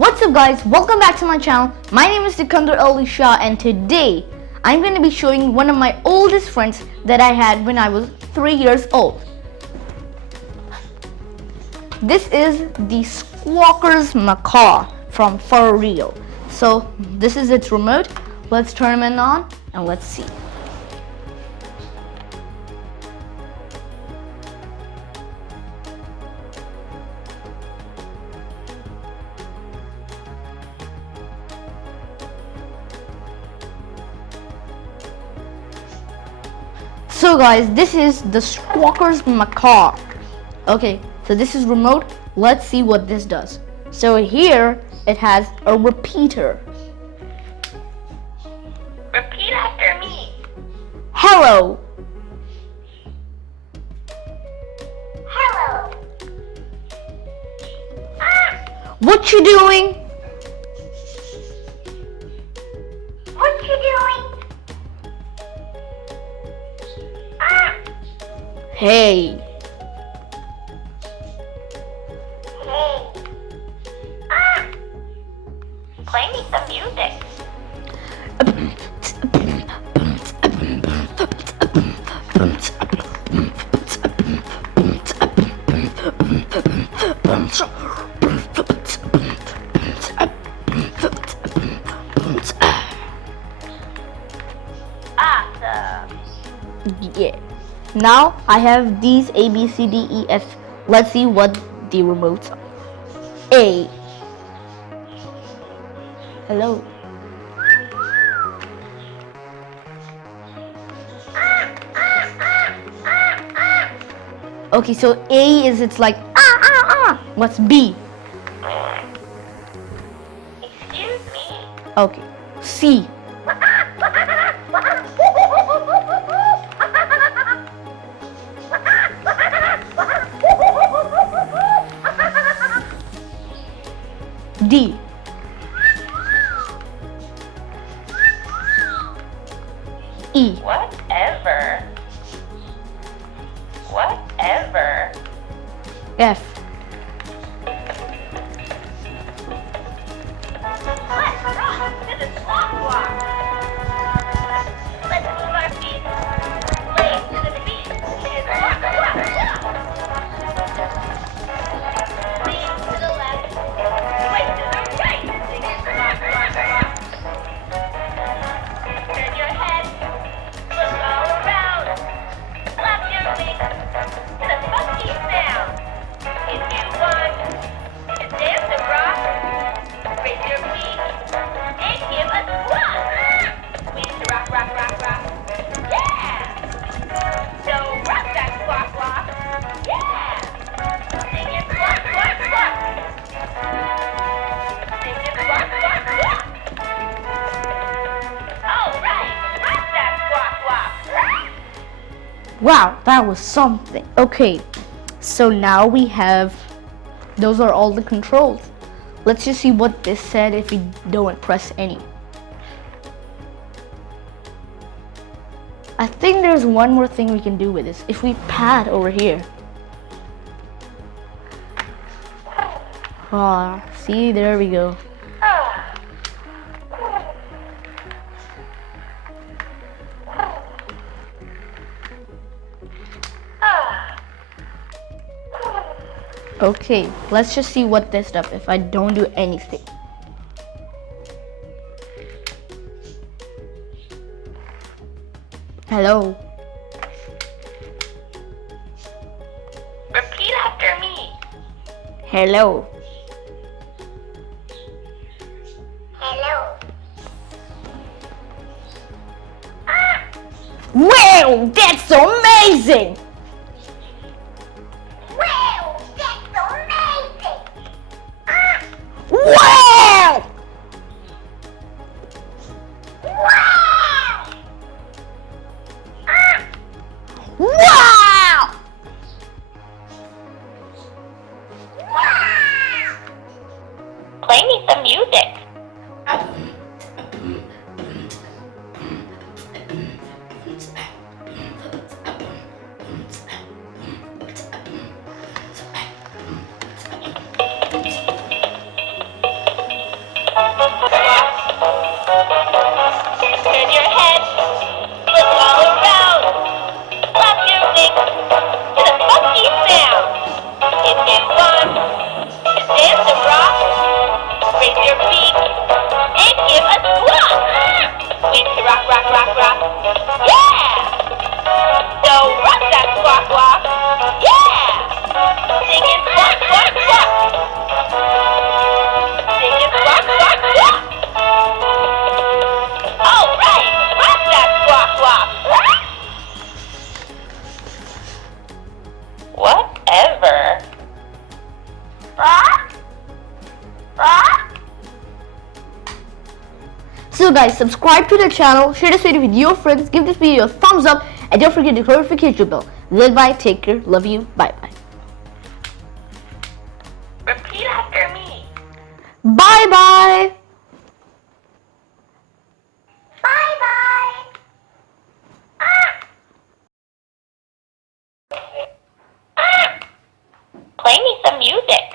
What's up guys, welcome back to my channel. My name is Sikandar Ali Shah and today I'm going to be showing one of my oldest friends that I had when I was 3 years old. This is the Squawkers McCaw from FurReal. So this is its remote. Let's turn him on and let's see. So guys, this is the Squawkers McCaw. Okay, so this is remote. Let's see what this does. So here it has a repeater. Repeat after me. Hello. Hello. What you doing? What you doing? Hey. Hey. Play me some music. Awesome. Yeah. Now I have these A, B, C, D, E, F. Let's see what the remotes are. A. Hello. Okay, so A is it's like ah. What's B? Excuse me. Okay. C. D. E. Whatever. Whatever. F. Let's rock to the clock. Let's move our feet. Play to the beat. It's rock. Lean to the left. Sway to the right. It's rock. Turn your head. Look all around. Clap your wings to the funky sound. If you want to dance and rock, raise your feet and give a squat. We need to rock. Yeah! So rock that squawk. Yeah! Sing it squawk. Sing it squawk. All right, rock that squawk. Wow, that was something. Okay, so now we have, those are all the controls. Let's just see what this said if we don't press any. I think there's one more thing we can do with this. If we pad over here. See, there we go. Okay, let's just see what this does if I don't do anything. Hello. Repeat after me. Hello. Hello. Wow, that's amazing! Wow, that's amazing. Wow! Wow. Wow! Play me some music. rock, rock. Yeah! So rock that squawk, squawk. Yeah! Singing squawk, squawk, squawk. Singing squawk, squawk, squawk. All right, rock that squawk, squawk. Whatever. So guys, subscribe to the channel, share this video with your friends, give this video a thumbs up, and don't forget the notification bell. Goodbye, take care, love you, bye bye. Repeat after me. Bye bye. Bye-bye. Play me some music.